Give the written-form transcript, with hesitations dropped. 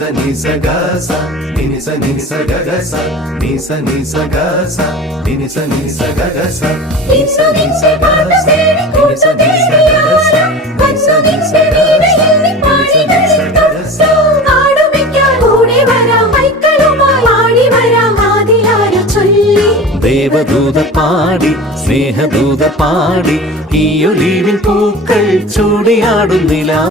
sa ni sa ga sa ni sa ga ga sa ni sa ga sa ni sa ga ga sa insa ninse paata tedi kuta tediyara vansa ninse veedayil ni paadigal tattu naadu vekkan oodi varam maikalumai aadi varam aadiyara cholli ദേവദൂത പാടി സ്നേഹദൂത പാടി ഈ olivine പൂക്കൾ ചൂടിയാടുന്നില്ല.